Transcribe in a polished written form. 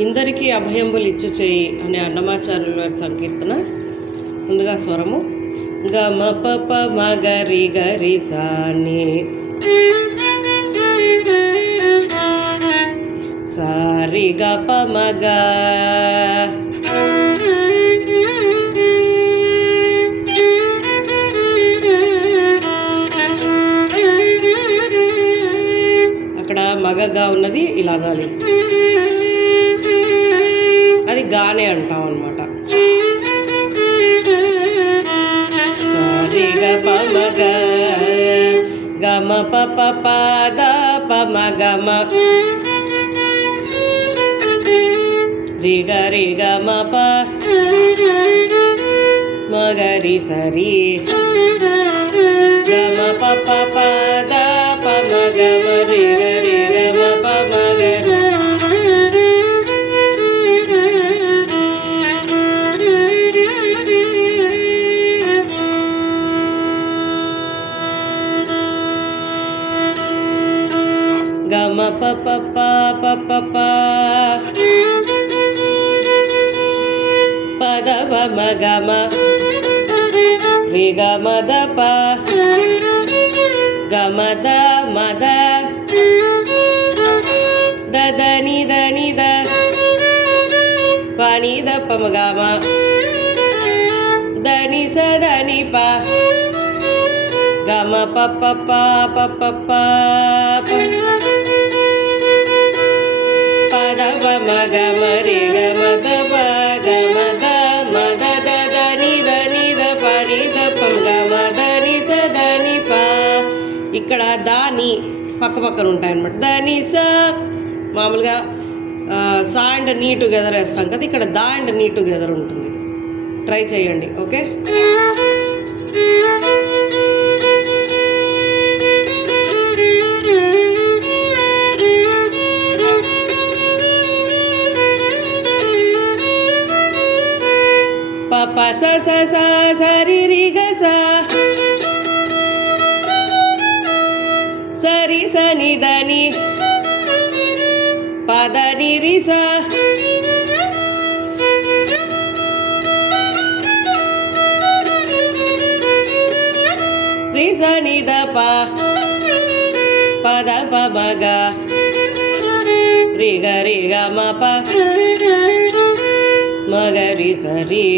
ఇందరికీ అభయంబులు ఇచ్చు చేయి అనే అన్నమాచార్యుల వారి సంకీర్తన. ముందుగా స్వరము గమ పప మగరి గరి సాని సారి గప మగ అక్కడ మగగా ఉన్నది ఇలా అనాలి, అది గానే అంటాం అన్నమాట. సారి గప మగ గమ పప పద పమ గమ రి గరి గమ ప మగరి సరి గమ పప పద పమ గమ రి గరి గమ ప మగరి గమ పప పప పద పమ గమ రి గమ ద ప గమ ద మద దని దని ద పని ద పమ గమ దని స దని ప గమ పప పప పద పమ గమ రి గమ ద ప గమ ద మద దని దని ద పని ద పమ గమ దని స దని ప. ఇక్కడ దాని పక్క పక్కన ఉంటాయి అన్నమాట. దని స మామూలుగా సా అండ్ నీ టుగెదర్ వేస్తాం కదా, ఇక్కడ దా అండ్ నీ టుగెదర్ ఉంటుంది. ట్రై చేయండి, ఓకే. పప స స స సరి రి గ స సరి స ని ద ని పద ని రి స రి స ని ద ప పద ప మ గ రి గ రి గ మ ప మగరి సరి